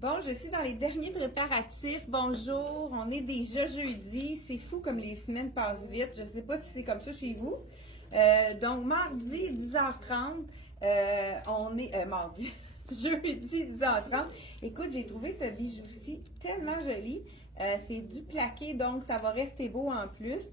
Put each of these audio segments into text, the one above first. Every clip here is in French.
Bon, je suis dans les derniers préparatifs. Bonjour, on est déjà jeudi. C'est fou comme les semaines passent vite. Je ne sais pas si c'est comme ça chez vous. Donc, mardi, 10h30, on est... mardi, jeudi, 10h30. Écoute, j'ai trouvé ce bijou-ci tellement joli. C'est du plaqué, donc ça va rester beau en plus.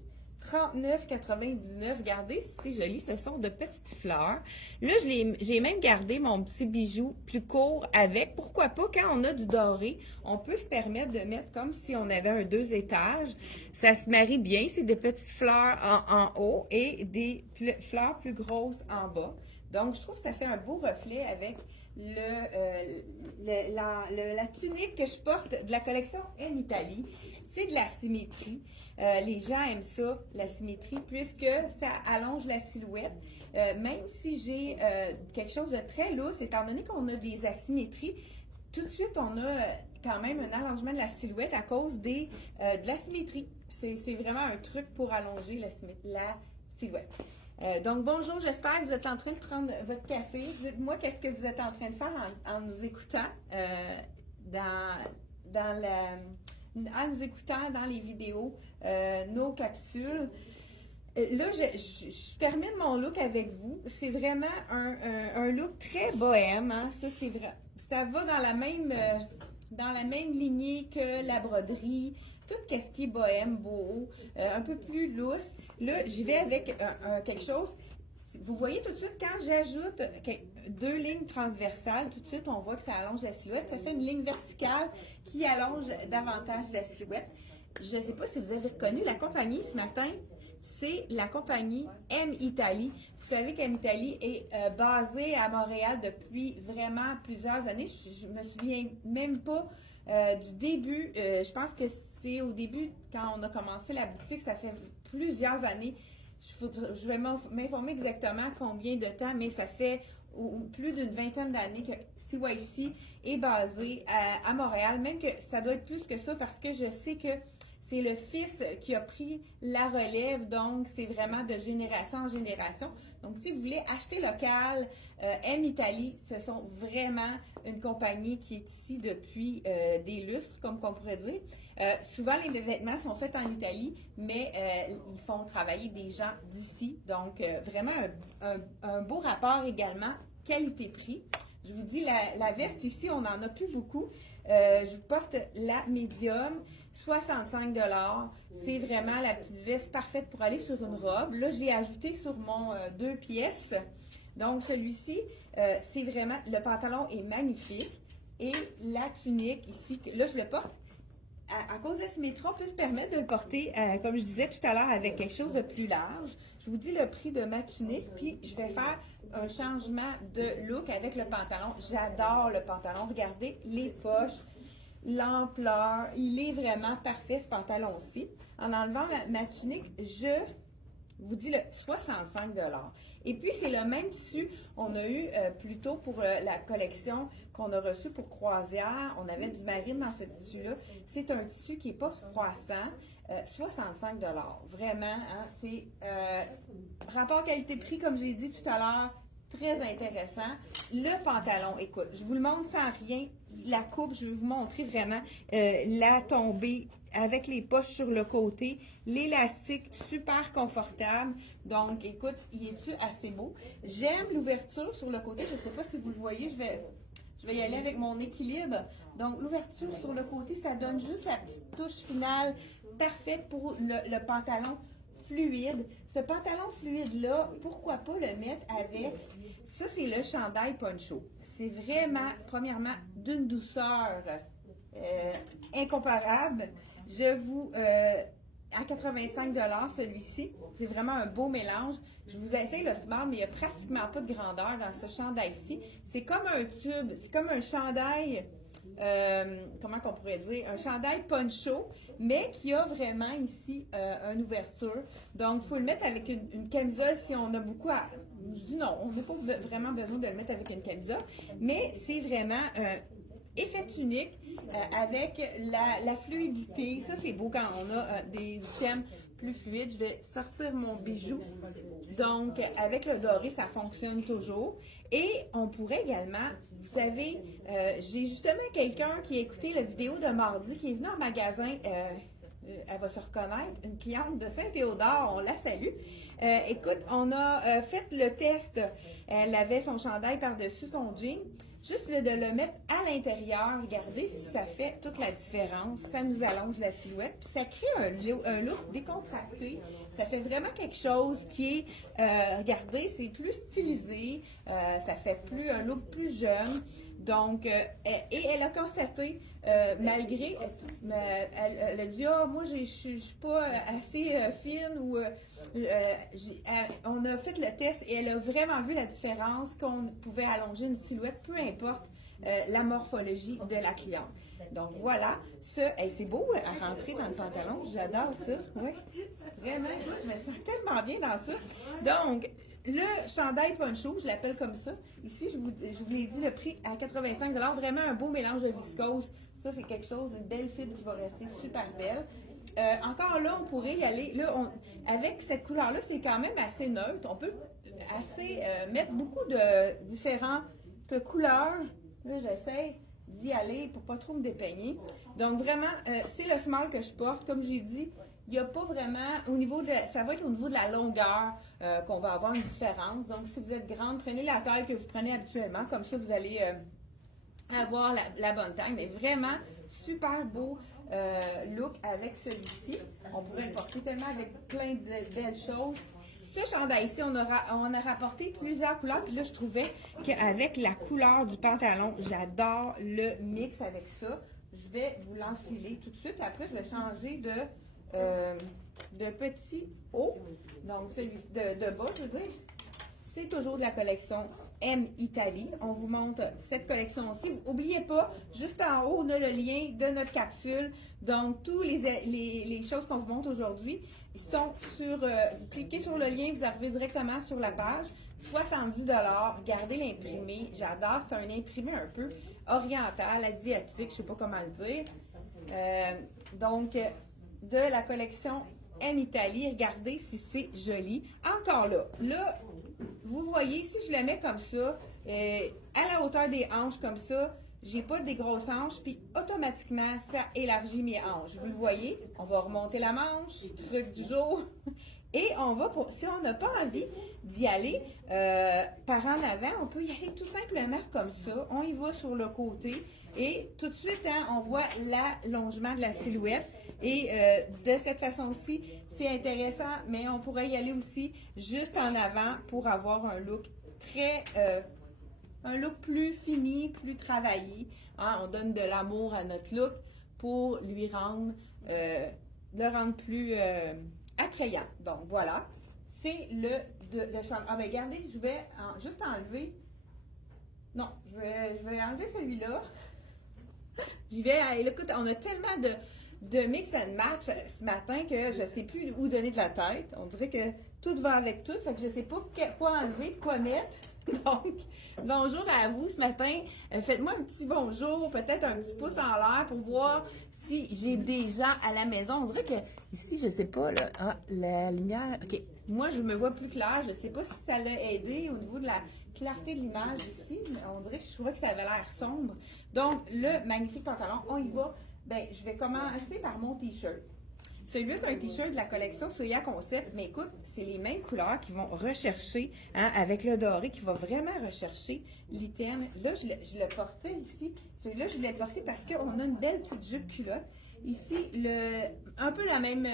39,99. Regardez, c'est joli. Ce sont de petites fleurs. Là, j'ai même gardé mon petit bijou plus court avec. Pourquoi pas, quand on a du doré, on peut se permettre de mettre comme si on avait un 2 étages. Ça se marie bien. C'est des petites fleurs en haut et des fleurs plus grosses en bas. Donc, je trouve que ça fait un beau reflet avec la tunique que je porte de la collection En Italie. C'est de la symétrie. Les gens aiment ça, la symétrie, puisque ça allonge la silhouette. Même si j'ai quelque chose de très lousse, étant donné qu'on a des asymétries, tout de suite, on a quand même un allongement de la silhouette à cause de la symétrie. C'est vraiment un truc pour allonger la silhouette. Donc, bonjour, j'espère que vous êtes en train de prendre votre café. Dites-moi qu'est-ce que vous êtes en train de faire en nous écoutant en nous écoutant dans les vidéos, nos capsules. Là, je termine mon look avec vous. C'est vraiment un look très bohème. Hein? Ça va dans la même lignée que la broderie. Tout ce qui est bohème, boho, un peu plus lousse. Là, j'y vais avec quelque chose. Vous voyez tout de suite, quand j'ajoute 2 lignes transversales, tout de suite, on voit que ça allonge la silhouette. Ça fait une ligne verticale qui allonge davantage la silhouette. Je ne sais pas si vous avez reconnu la compagnie ce matin. C'est la compagnie En Italie. Vous savez qu'En Italie est basée à Montréal depuis vraiment plusieurs années. Je me souviens même pas du début. Je pense que c'est au début, quand on a commencé la boutique, ça fait plusieurs années. Je vais m'informer exactement combien de temps, mais ça fait plus d'une vingtaine d'années que CYC est basé à Montréal. Même que ça doit être plus que ça parce que je sais que c'est le fils qui a pris la relève, donc c'est vraiment de génération en génération. Donc, si vous voulez acheter local, En Italie, ce sont vraiment une compagnie qui est ici depuis des lustres, comme on pourrait dire. Souvent, les vêtements sont faits en Italie, mais ils font travailler des gens d'ici. Donc, vraiment un beau rapport également qualité-prix. Je vous dis, la veste ici, on n'en a plus beaucoup. Je vous porte la médium, 65 $. C'est vraiment la petite veste parfaite pour aller sur une robe. Là, je l'ai ajouté sur mon 2 pièces. Donc, celui-ci, c'est vraiment, le pantalon est magnifique. Et la tunique ici, là, je le porte. À cause de la symétrie, on peut se permettre de le porter, comme je disais tout à l'heure, avec quelque chose de plus large. Je vous dis le prix de ma tunique, puis je vais faire un changement de look avec le pantalon. J'adore le pantalon. Regardez les poches, l'ampleur. Il est vraiment parfait, ce pantalon-ci. En enlevant ma tunique, je vous dis le 65 $. Et puis, c'est le même tissu. On a eu plus tôt pour la collection qu'on a reçue pour croisière. On avait du marine dans ce tissu-là. C'est un tissu qui n'est pas froissant. 65 $. Vraiment, hein, c'est rapport qualité-prix, comme j'ai dit tout à l'heure, très intéressant. Le pantalon, écoute, je vous le montre sans rien. La coupe, je vais vous montrer vraiment la tombée avec les poches sur le côté. L'élastique, super confortable. Donc, écoute, il est-tu assez beau? J'aime l'ouverture sur le côté. Je ne sais pas si vous le voyez. Je vais y aller avec mon équilibre. Donc, l'ouverture sur le côté, ça donne juste la petite touche finale parfaite pour le pantalon fluide. Ce pantalon fluide-là, pourquoi pas le mettre avec... Ça, c'est le chandail poncho. C'est vraiment, premièrement, d'une douceur incomparable. Je vous... à 85 $ celui-ci. C'est vraiment un beau mélange. Je vous essaye le smart, mais il n'y a pratiquement pas de grandeur dans ce chandail-ci. C'est comme un tube, c'est comme un chandail, comment qu'on pourrait dire, un chandail poncho, mais qui a vraiment ici une ouverture. Donc, il faut le mettre avec une camisole si on a beaucoup à... Je dis non, on n'a pas vraiment besoin de le mettre avec une camisole, mais c'est vraiment... effet unique avec la fluidité. Ça, c'est beau quand on a des items plus fluides. Je vais sortir mon bijou Donc, avec le doré, ça fonctionne toujours. Et on pourrait également, vous savez, j'ai justement quelqu'un qui a écouté la vidéo de mardi, qui est venu en magasin, elle va se reconnaître, une cliente de Saint-Théodore, on la salue. Écoute, on a fait le test, elle avait son chandail par-dessus son jean. Juste de le mettre à l'intérieur, regardez si ça fait toute la différence. Ça nous allonge la silhouette, puis ça crée un look décontracté. Ça fait vraiment quelque chose qui est, regardez, c'est plus stylisé, ça fait un look plus jeune. Donc, et elle a constaté, malgré, elle a dit, ah, moi, je suis pas assez fine ou on a fait le test et elle a vraiment vu la différence qu'on pouvait allonger une silhouette, peu importe la morphologie de la cliente. Donc voilà, c'est beau à rentrer dans le pantalon, j'adore ça, oui, vraiment, je me sens tellement bien dans ça. Donc, le chandail poncho, je l'appelle comme ça. Ici, je vous l'ai dit, le prix à 85 $, vraiment un beau mélange de viscose. Ça, c'est quelque chose, une belle fibre qui va rester super belle. Encore là, on pourrait y aller. Là, avec cette couleur-là, c'est quand même assez neutre. On peut mettre beaucoup de différentes couleurs. Là, j'essaie d'y aller pour pas trop me dépeigner. Donc, vraiment, c'est le small que je porte. Comme j'ai dit, il n'y a pas vraiment, ça va être au niveau de la longueur qu'on va avoir une différence. Donc, si vous êtes grande, prenez la taille que vous prenez habituellement. Comme ça, vous allez avoir la bonne taille. Mais vraiment, super beau look avec celui-ci. On pourrait le porter tellement avec plein de belles choses. Ce chandail-ci, on a rapporté plusieurs couleurs. Puis là, je trouvais qu'avec la couleur du pantalon, j'adore le mix avec ça. Je vais vous l'enfiler tout de suite. Après, je vais changer de petit haut. Donc, celui-ci de bas, je veux dire. C'est toujours de la collection M Italie. On vous montre cette collection-ci. N'oubliez pas, juste en haut, on a le lien de notre capsule. Donc, tous les choses qu'on vous montre aujourd'hui sont sur... vous cliquez sur le lien, vous arrivez directement sur la page. 70 $. Regardez l'imprimé. J'adore. C'est un imprimé un peu oriental, asiatique. Je ne sais pas comment le dire. Donc, de la collection M Italie. Regardez si c'est joli. Encore là, vous voyez, si je le mets comme ça, à la hauteur des hanches comme ça, j'ai pas des grosses hanches, puis automatiquement, ça élargit mes hanches. Vous le voyez, on va remonter la manche, truc du jour. Et on va, si on n'a pas envie d'y aller par en avant, on peut y aller tout simplement comme ça. On y va sur le côté et tout de suite, on voit l'allongement de la silhouette. Et de cette façon-ci, c'est intéressant, mais on pourrait y aller aussi juste en avant pour avoir un look un look plus fini, plus travaillé. Hein? On donne de l'amour à notre look pour le rendre plus attrayant. Donc voilà, c'est le chambre. Ah ben regardez, je vais juste enlever. Non, je vais enlever celui-là. J'y vais. Écoute, on a tellement de mix and match ce matin que je ne sais plus où donner de la tête. On dirait que tout va avec tout, fait que je ne sais pas quoi enlever, quoi mettre. Donc, bonjour à vous ce matin. Faites-moi un petit bonjour, peut-être un petit pouce en l'air pour voir si j'ai des gens à la maison. On dirait que ici, je ne sais pas, là, la lumière. OK, moi, je me vois plus clair. Je ne sais pas si ça l'a aidé au niveau de la clarté de l'image ici. Mais on dirait que je trouvais que ça avait l'air sombre. Donc, le magnifique pantalon, on y va. Ben, je vais commencer par mon t-shirt. Celui-là, c'est un t-shirt de la collection Soya Concept, mais écoute, c'est les mêmes couleurs qui vont rechercher, avec le doré, qui va vraiment rechercher l'iterne. Là, je le portais ici. Celui-là, je l'ai porté parce qu'on a une belle petite jupe culotte. Ici, un peu la même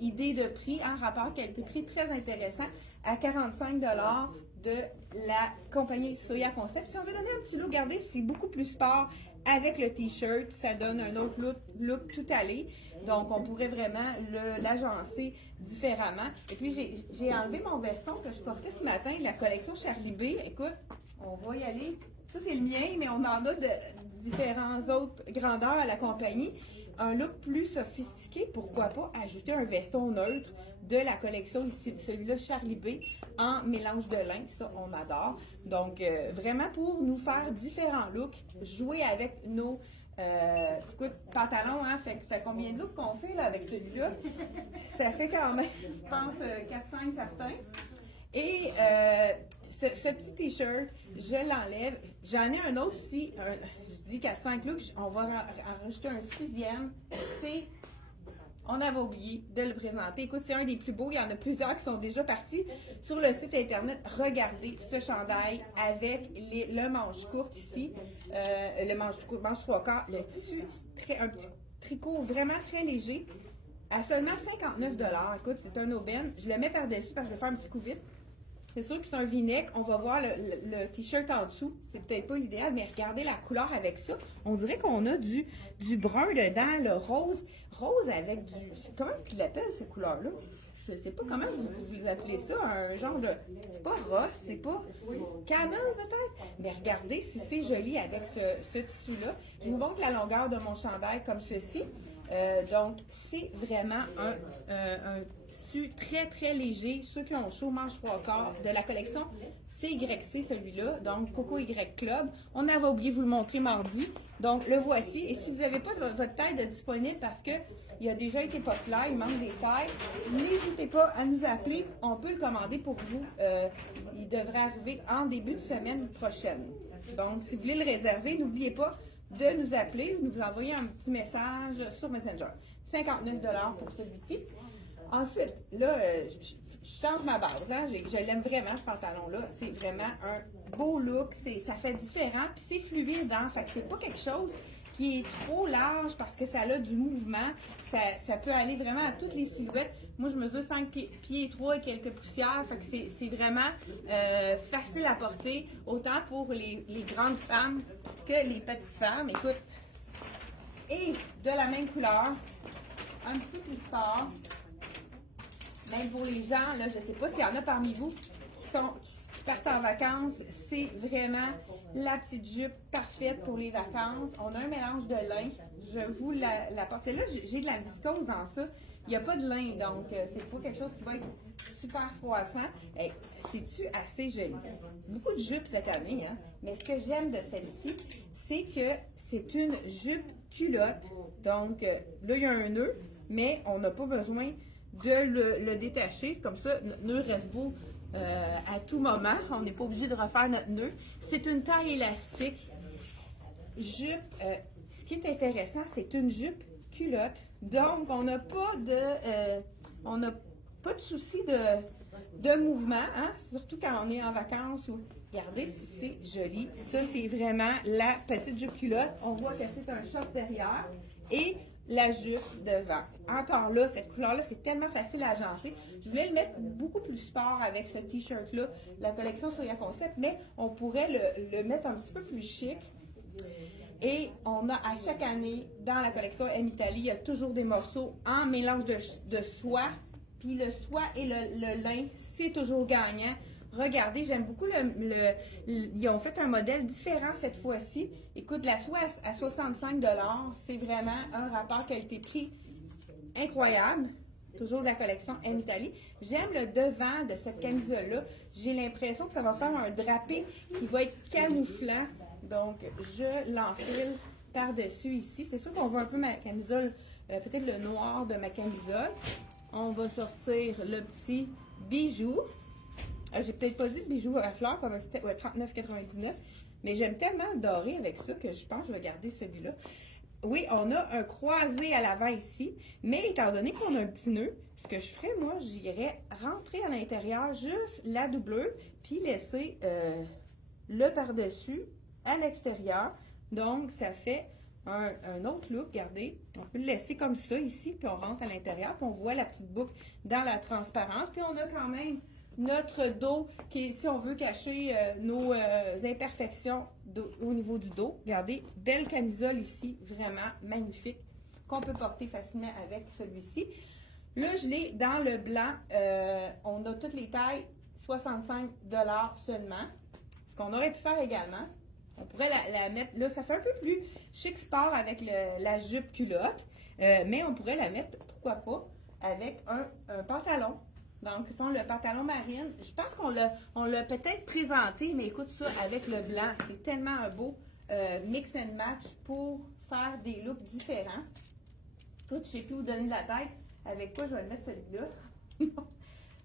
idée de prix, rapport qualité-prix très intéressant, à 45 $ de la compagnie Soya Concept. Si on veut donner un petit look, regardez, c'est beaucoup plus sport. Avec le t-shirt, ça donne un autre look tout allé. Donc, on pourrait vraiment l'agencer différemment. Et puis, j'ai enlevé mon veston que je portais ce matin de la collection Charlie B. Écoute, on va y aller. Ça, c'est le mien, mais on en a de différentes autres grandeurs à la compagnie. Un look plus sophistiqué, pourquoi pas ajouter un veston neutre de la collection ici, celui-là Charlie B, en mélange de lin, ça on adore. Donc vraiment pour nous faire différents looks, jouer avec nos pantalons, fait combien de looks qu'on fait là avec celui-là? Ça fait quand même, je pense, 4-5 certains. Et ce petit t-shirt, je l'enlève. J'en ai un autre aussi, je dis 4-5 looks, on va en rajouter un 6e. On avait oublié de le présenter. Écoute, c'est un des plus beaux. Il y en a plusieurs qui sont déjà partis sur le site internet. Regardez ce chandail avec le manche courte ici. Le manche 3/4. Le tissu, un petit tricot vraiment très léger. À seulement 59 $. Écoute, c'est un aubaine. Je le mets par-dessus parce que je vais faire un petit coup vite. C'est sûr que c'est un v-neck. On va voir le t-shirt en dessous. C'est peut-être pas l'idéal, mais regardez la couleur avec ça. On dirait qu'on a du brun dedans, le rose. Rose avec du... Comment ils l'appellent ces couleurs-là? Je sais pas comment vous appelez ça. Un genre de... C'est pas rose, c'est pas... Camel peut-être? Mais regardez si c'est joli avec ce tissu-là. Je vous montre la longueur de mon chandail comme ceci. Donc, c'est vraiment un tissu très, très léger. Ceux qui ont chaud, manche 3/4 de la collection CYC, celui-là. Donc, Coco Y Club. On avait oublié de vous le montrer mardi. Donc, le voici. Et si vous n'avez pas votre taille de disponible parce qu'il a déjà été populaire, il manque des tailles, n'hésitez pas à nous appeler. On peut le commander pour vous. Il devrait arriver en début de semaine prochaine. Donc, si vous voulez le réserver, n'oubliez pas de nous appeler ou nous envoyer un petit message sur Messenger. 59 $ pour celui-ci. Ensuite, là, je change ma base. Hein? Je l'aime vraiment, ce pantalon-là. C'est vraiment un beau look. Ça fait différent. Puis c'est fluide. Hein? Fait que c'est pas quelque chose qui est trop large parce que ça a du mouvement. Ça peut aller vraiment à toutes les silhouettes. Moi, je mesure 5 pieds 3 et quelques poussières. Fait que c'est vraiment facile à porter, autant pour les grandes femmes que les petites femmes. Écoute, et de la même couleur, un petit peu plus sport. Même pour les gens, là, je ne sais pas s'il y en a parmi vous qui partent en vacances, c'est vraiment la petite jupe parfaite pour les vacances. On a un mélange de lin. Je vous la porte. Là, j'ai de la viscose dans ça. Il n'y a pas de lin, donc c'est pas quelque chose qui va être super froissant. Hey, c'est-tu assez joli? Beaucoup de jupes cette année, hein? Mais ce que j'aime de celle-ci, c'est que c'est une jupe culotte. Donc, là, il y a un nœud, mais on n'a pas besoin de le détacher. Comme ça, notre nœud reste beau à tout moment. On n'est pas obligé de refaire notre nœud. C'est une taille élastique. Jupe, ce qui est intéressant, c'est une jupe culotte. Donc, on n'a pas de souci de mouvement, hein? Surtout quand on est en vacances. Regardez si c'est joli. Ça, c'est vraiment la petite jupe culotte. On voit que c'est un short derrière. Et la jupe devant. Encore là, cette couleur-là, c'est tellement facile à agencer. Je voulais le mettre beaucoup plus sport avec ce t-shirt-là, la collection Soya Concept, mais on pourrait le mettre un petit peu plus chic. Et on a à chaque année, dans la collection M Italie, il y a toujours des morceaux en mélange de soie. Puis le soie et le lin, c'est toujours gagnant. Regardez, j'aime beaucoup ils ont fait un modèle différent cette fois-ci. Écoute, la soie à 65 $, c'est vraiment un rapport qualité-prix incroyable. Toujours de la collection M Italie. J'aime le devant de cette camisole-là. J'ai l'impression que ça va faire un drapé qui va être camouflant. Donc, je l'enfile par-dessus ici. C'est sûr qu'on voit un peu ma camisole, peut-être le noir de ma camisole. On va sortir le petit bijou. J'ai peut-être pas dit le bijou à fleurs comme c'était 39,99, mais j'aime tellement le doré avec ça que je pense que je vais garder celui-là. Oui, on a un croisé à l'avant ici, mais étant donné qu'on a un petit nœud, ce que je ferais, moi, j'irais rentrer à l'intérieur juste la doublure, puis laisser le par-dessus à l'extérieur. Donc, ça fait un autre look. Regardez, on peut le laisser comme ça ici, puis on rentre à l'intérieur, puis on voit la petite boucle dans la transparence, puis on a quand même notre dos, qui, si on veut cacher nos imperfections au niveau du dos. Regardez, belle camisole ici, vraiment magnifique, qu'on peut porter facilement avec celui-ci. Là, je l'ai dans le blanc. On a toutes les tailles, 65 $ seulement. Ce qu'on aurait pu faire également, on pourrait la mettre, là, ça fait un peu plus chic sport avec la jupe culotte, mais on pourrait la mettre, pourquoi pas, avec un pantalon. Donc, le pantalon marine, je pense qu'on l'a peut-être présenté, mais écoute ça avec le blanc. C'est tellement un beau mix and match pour faire des looks différents. Écoute, je ne sais plus où donner la tête. Avec quoi je vais le mettre celui-là?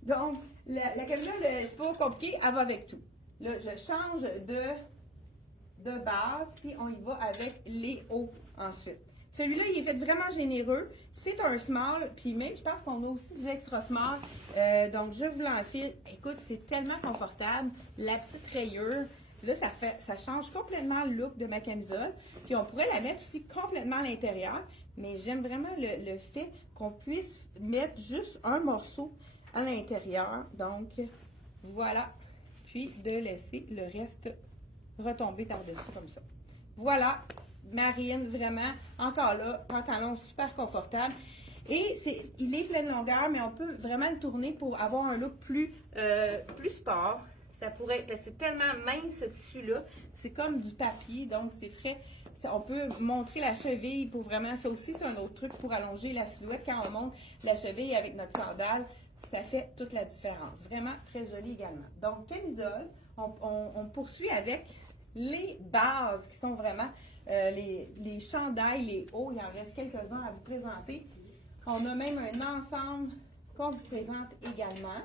Donc, la camisole, c'est pas compliqué, elle va avec tout. Là, je change de base, puis on y va avec les hauts ensuite. Celui-là, il est fait vraiment généreux. C'est un small, puis même, je pense qu'on a aussi du extra small. Donc, je vous l'enfile. Écoute, c'est tellement confortable. La petite rayure, là, ça change complètement le look de ma camisole. Puis, on pourrait la mettre aussi complètement à l'intérieur. Mais j'aime vraiment le fait qu'on puisse mettre juste un morceau à l'intérieur. Donc, voilà. Puis, de laisser le reste retomber par-dessus comme ça. Voilà. Marine, vraiment, encore là, pantalon super confortable. Et il est pleine longueur, mais on peut vraiment le tourner pour avoir un look plus sport. Ça pourrait, parce que c'est tellement mince ce tissu-là. C'est comme du papier, donc c'est frais. On peut montrer la cheville pour vraiment, ça aussi c'est un autre truc pour allonger la silhouette. Quand on monte la cheville avec notre sandale, ça fait toute la différence. Vraiment très joli également. Donc, camisole, on poursuit avec les bases qui sont vraiment les chandails, les hauts. Il en reste quelques-uns à vous présenter. On a même un ensemble qu'on vous présente également.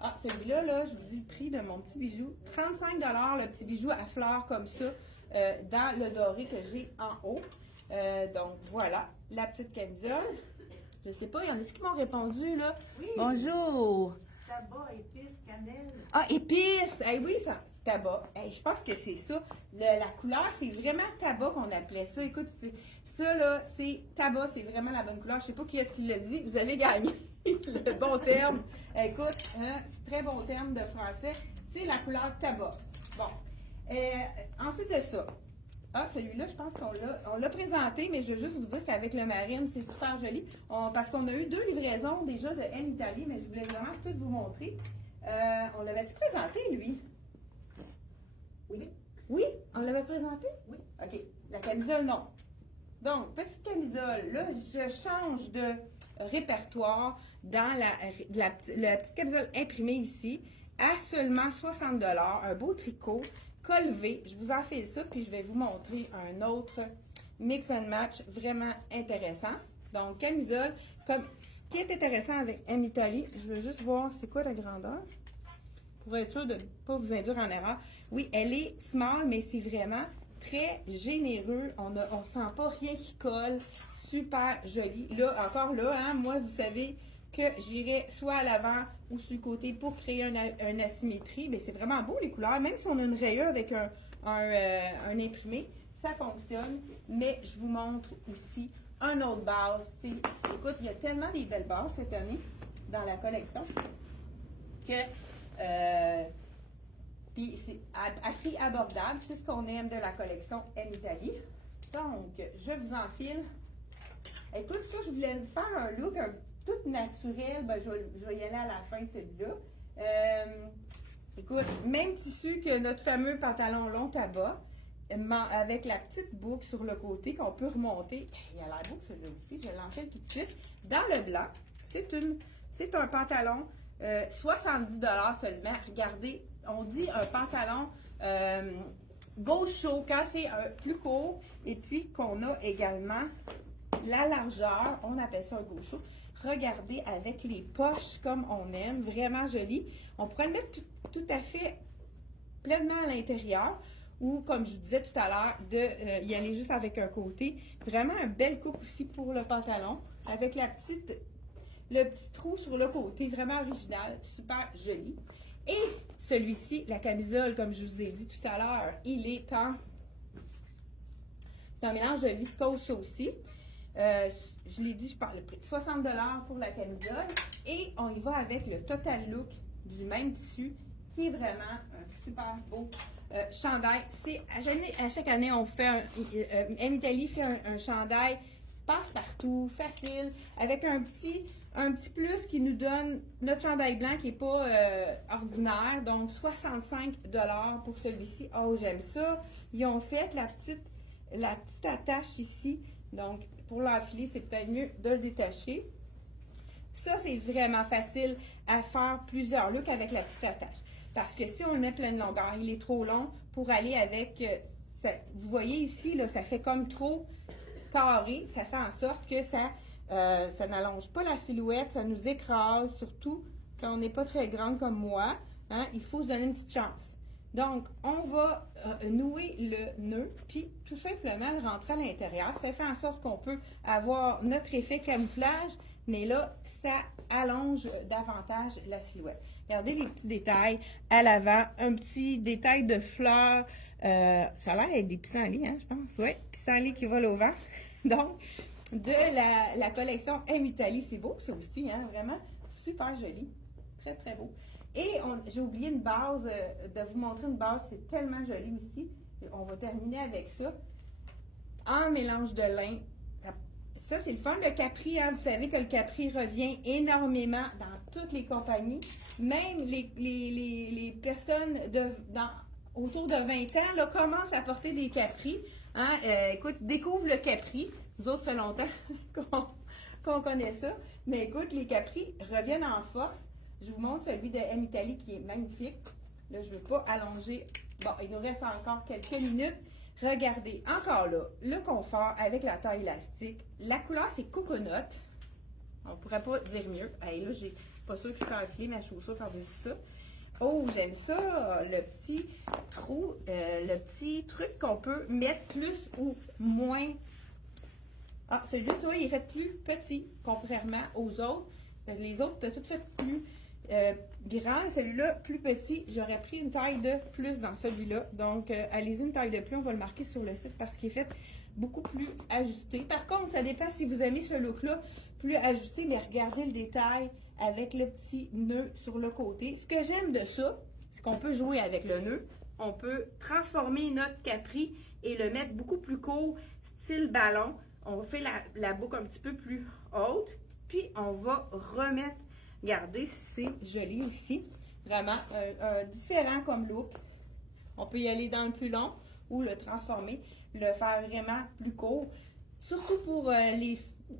Ah, celui-là, là, je vous dis le prix de mon petit bijou. 35 $ le petit bijou à fleurs comme ça, dans le doré que j'ai en haut. Donc, voilà, la petite camisole. Je sais pas, il y en a qui m'ont répondu, là. Oui. Bonjour. Tabac, épices, cannelle. Ah, épices! Oui, ça, tabac. Je pense que c'est ça. La couleur, c'est vraiment tabac qu'on appelait ça. Écoute, ça, là, c'est tabac, c'est vraiment la bonne couleur. Je sais pas qui est-ce qui l'a dit. Vous avez gagné le bon terme. Écoute, c'est très bon terme de français. C'est la couleur tabac. Bon. Ensuite de ça. Ah, celui-là, je pense qu'on l'a présenté, mais je veux juste vous dire qu'avec le marine, c'est super joli. Parce qu'on a eu 2 livraisons déjà de M Italie, mais je voulais vraiment tout vous montrer. On l'avait-tu présenté, lui? Oui. Oui? On l'avait présenté? Oui. OK. La camisole, non. Donc, petite camisole, là, je change de répertoire dans la petite camisole imprimée ici à seulement 60 $. Un beau tricot. Col V, je vous en fais ça, puis je vais vous montrer un autre mix and match vraiment intéressant. Donc, camisole, comme ce qui est intéressant avec M Italie, je veux juste voir c'est quoi la grandeur, pour être sûr de ne pas vous induire en erreur. Oui, elle est small, mais c'est vraiment très généreux. On sent pas rien qui colle, super joli. Là, encore là, hein, moi, vous savez que j'irai soit à l'avant ou sur le côté pour créer une asymétrie. Mais c'est vraiment beau les couleurs. Même si on a une rayure avec un imprimé, ça fonctionne. Mais je vous montre aussi un autre base. Écoute, il y a tellement des belles bases cette année dans la collection que puis c'est à prix abordable. C'est ce qu'on aime de la collection M Italie. Donc, je vous enfile. Écoute, ça, je voulais faire un look tout naturel. Ben, je vais y aller à la fin, celui-là. Écoute, même tissu que notre fameux pantalon long tabac, avec la petite boucle sur le côté qu'on peut remonter. Il a l'air beau celui-là aussi, je l'enfile tout de suite. Dans le blanc, c'est un pantalon 70 $ seulement. Regardez, on dit un pantalon gaucho quand c'est plus court et puis qu'on a également la largeur, on appelle ça un gaucho. Regardez avec les poches comme on aime, vraiment joli. On pourrait le mettre tout à fait pleinement à l'intérieur ou comme je vous disais tout à l'heure, y aller juste avec un côté. Vraiment un bel coupe aussi pour le pantalon avec le petit trou sur le côté, vraiment original, super joli. Et celui-ci, la camisole, comme je vous ai dit tout à l'heure, c'est un mélange de viscose ça aussi. Je l'ai dit, je parle le prix. 60 $ pour la camisole. Et on y va avec le total look du même tissu, qui est vraiment un super beau chandail. À chaque année, on fait M Italie fait un chandail passe-partout, facile, avec un petit plus qui nous donne notre chandail blanc qui n'est pas ordinaire. Donc, 65 $ pour celui-ci. Oh, j'aime ça. Ils ont fait la petite attache ici. Donc, pour l'enfiler, c'est peut-être mieux de le détacher. Ça, c'est vraiment facile à faire plusieurs looks avec la petite attache. Parce que si on le met pleine longueur, il est trop long pour aller avec... vous voyez ici, là, ça fait comme trop carré. Ça fait en sorte que ça n'allonge pas la silhouette, ça nous écrase, surtout quand on n'est pas très grande comme moi, hein, il faut se donner une petite chance. Donc, on va nouer le nœud, puis tout simplement le rentrer à l'intérieur. Ça fait en sorte qu'on peut avoir notre effet camouflage, mais là, ça allonge davantage la silhouette. Regardez les petits détails à l'avant, un petit détail de fleurs. Ça a l'air d'être des pissenlits, hein, je pense. Oui, pissenlits qui volent au vent. Donc, de la collection M Italie. C'est beau ça aussi, hein, vraiment super joli. Très, très beau. Et j'ai oublié une base, de vous montrer une base, c'est tellement joli aussi. On va terminer avec ça. Un mélange de lin. Ça, c'est le fun. Le capri, hein, vous savez que le capri revient énormément dans toutes les compagnies. Même les personnes autour de 20 ans là, commencent à porter des capris. Hein. Écoute, découvre le capri. Nous autres, ça fait longtemps qu'on connaît ça. Mais écoute, les capris reviennent en force. Je vous montre celui de M Italie qui est magnifique. Là, je ne veux pas allonger. Bon, il nous reste encore quelques minutes. Regardez, encore là, le confort avec la taille élastique. La couleur, c'est coconut. On ne pourrait pas dire mieux. Hey, là, je suis pas sûre qu'il peut enfiler ma chaussure par-dessus ça. Oh, j'aime ça, le petit trou, le petit truc qu'on peut mettre plus ou moins. Ah, celui-là, tu vois, il est fait plus petit, contrairement aux autres. Les autres, tu as tout fait plus grand. Celui-là, plus petit. J'aurais pris une taille de plus dans celui-là. Donc, allez-y, une taille de plus. On va le marquer sur le site parce qu'il est fait beaucoup plus ajusté. Par contre, ça dépend si vous aimez ce look-là plus ajusté, mais regardez le détail avec le petit nœud sur le côté. Ce que j'aime de ça, c'est qu'on peut jouer avec le nœud. On peut transformer notre capri et le mettre beaucoup plus court, style ballon. On fait la boucle un petit peu plus haute, puis on va remettre. Regardez, c'est joli ici. Vraiment, différent comme look. On peut y aller dans le plus long ou le transformer, le faire vraiment plus court. Surtout pour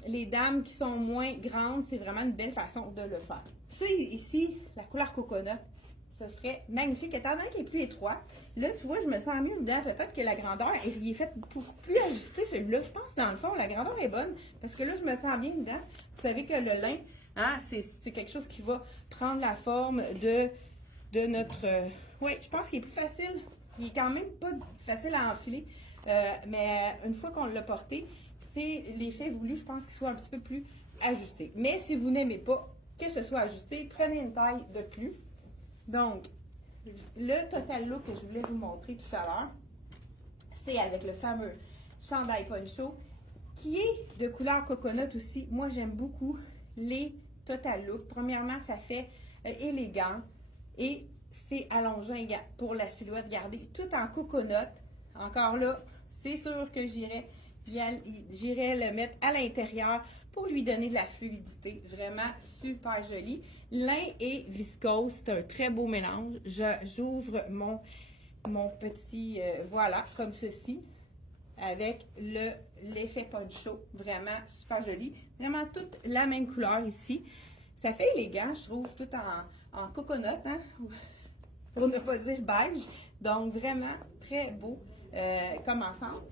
les dames qui sont moins grandes, c'est vraiment une belle façon de le faire. Ça, ici, la couleur coconut, ce serait magnifique. Étant donné qu'il est plus étroit, là, tu vois, je me sens mieux dedans. Peut-être que la grandeur, il est fait pour plus ajuster celui-là. Je pense que dans le fond, la grandeur est bonne parce que là, je me sens bien dedans. Vous savez que le lin, hein, c'est quelque chose qui va prendre la forme de notre... oui, je pense qu'il est plus facile. Il est quand même pas facile à enfiler. Mais une fois qu'on l'a porté, c'est l'effet voulu, je pense qu'il soit un petit peu plus ajusté. Mais si vous n'aimez pas que ce soit ajusté, prenez une taille de plus. Donc, le total look que je voulais vous montrer tout à l'heure, c'est avec le fameux chandail poncho qui est de couleur coconut aussi. Moi, j'aime beaucoup les total look. Premièrement, ça fait élégant et c'est allongeant pour la silhouette. Regardez, tout en coconut. Encore là, c'est sûr que j'irais le mettre à l'intérieur pour lui donner de la fluidité. Vraiment super joli. Lin et viscose, c'est un très beau mélange. J'ouvre mon petit, voilà, comme ceci, avec l'effet poncho. Vraiment super joli. Vraiment toute la même couleur ici. Ça fait élégant, je trouve, tout en coconut, hein, pour ne pas dire beige. Donc, vraiment très beau comme ensemble.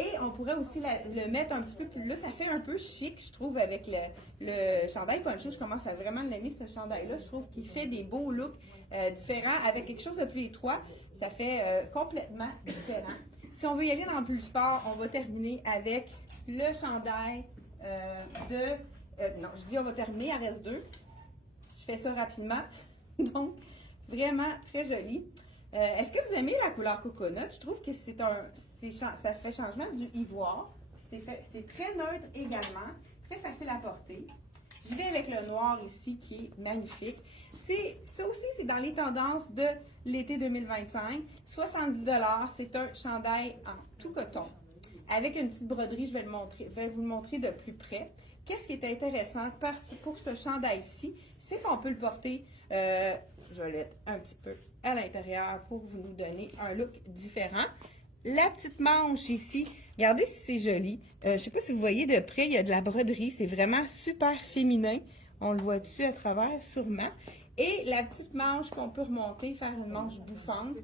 Et on pourrait aussi le mettre un petit peu plus... Là, ça fait un peu chic, je trouve, avec le chandail poncho. Je commence à vraiment l'aimer, ce chandail-là. Je trouve qu'il fait des beaux looks différents. Avec quelque chose de plus étroit, ça fait complètement différent. Si on veut y aller dans le plus sport, on va terminer avec le chandail non, je dis on va terminer, il en reste deux. Je fais ça rapidement. Donc, vraiment très joli. Est-ce que vous aimez la couleur coconut? Je trouve que ça fait changement du ivoire. C'est très neutre également, très facile à porter. Je vais avec le noir ici qui est magnifique. Ça aussi, c'est dans les tendances de l'été 2025. 70 $, c'est un chandail en tout coton. Avec une petite broderie, je vais vous le montrer de plus près. Qu'est-ce qui est intéressant pour ce chandail-ci, c'est qu'on peut le porter, je vais l'être un petit peu à l'intérieur pour vous donner un look différent. La petite manche ici, regardez si c'est joli. Je ne sais pas si vous voyez de près, il y a de la broderie. C'est vraiment super féminin. On le voit dessus à travers, sûrement. Et la petite manche qu'on peut remonter, faire une manche bouffante.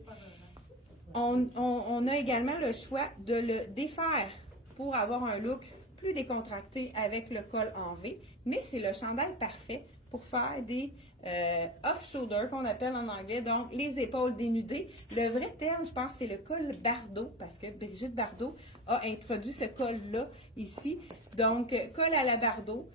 On a également le choix de le défaire pour avoir un look plus décontracté avec le col en V. Mais c'est le chandail parfait pour faire des off-shoulder, qu'on appelle en anglais, donc les épaules dénudées. Le vrai terme, je pense, c'est le col Bardot, parce que Brigitte Bardot a introduit ce col-là ici. Donc, col à la Bardot.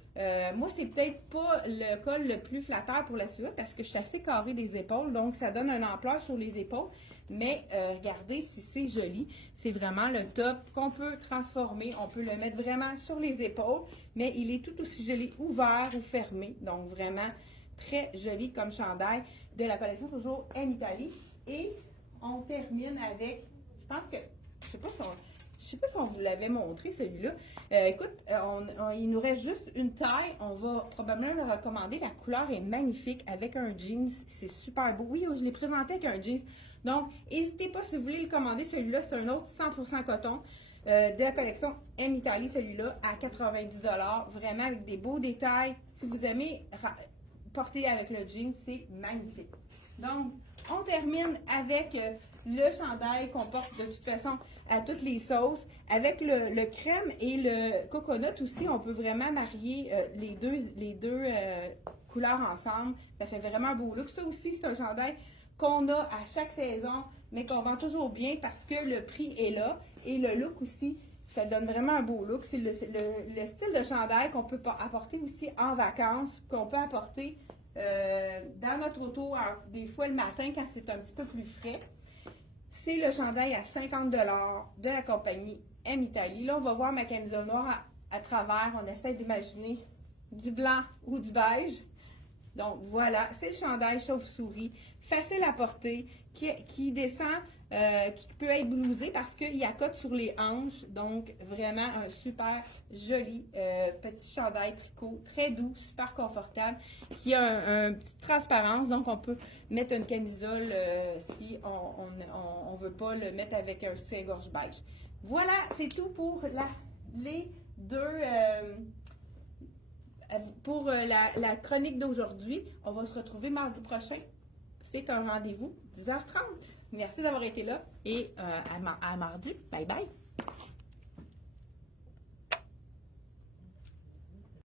Moi, c'est peut-être pas le col le plus flatteur pour la silhouette parce que je suis assez carrée des épaules, donc ça donne une ampleur sur les épaules. Mais regardez si c'est joli. C'est vraiment le top qu'on peut transformer. On peut le mettre vraiment sur les épaules, mais il est tout aussi joli ouvert ou fermé. Donc, vraiment très joli comme chandail de la collection toujours M Italie. Et on termine avec, je pense que, je sais pas si on vous l'avait montré celui-là. Écoute, il nous reste juste une taille. On va probablement le recommander. La couleur est magnifique avec un jeans. C'est super beau. Oui, je l'ai présenté avec un jeans. Donc, n'hésitez pas si vous voulez le commander. Celui-là, c'est un autre 100% coton de la collection M Italie. Celui-là à 90 $. Vraiment avec des beaux détails. Si vous aimez porter avec le jean, c'est magnifique. Donc, on termine avec le chandail qu'on porte de toute façon à toutes les sauces. Avec le crème et le coconut aussi, on peut vraiment marier les deux couleurs ensemble. Ça fait vraiment un beau look. Ça aussi, c'est un chandail qu'on a à chaque saison, mais qu'on vend toujours bien parce que le prix est là. Et le look aussi, ça donne vraiment un beau look. C'est le style de chandail qu'on peut apporter aussi en vacances, qu'on peut apporter dans notre auto, des fois le matin quand c'est un petit peu plus frais. C'est le chandail à 50 $ de la compagnie M Italie. Là, on va voir ma camisole noire à travers. On essaie d'imaginer du blanc ou du beige. Donc voilà, c'est le chandail chauve-souris, facile à porter, qui descend, qui peut être blousé parce qu'il accote sur les hanches. Donc vraiment un super joli petit chandail tricot, très doux, super confortable, qui a une petite transparence. Donc on peut mettre une camisole si on veut pas le mettre avec un soutien-gorge beige. Voilà, c'est tout pour les deux... pour la chronique d'aujourd'hui. On va se retrouver mardi prochain. C'est un rendez-vous, 10h30. Merci d'avoir été là et à mardi. Bye bye!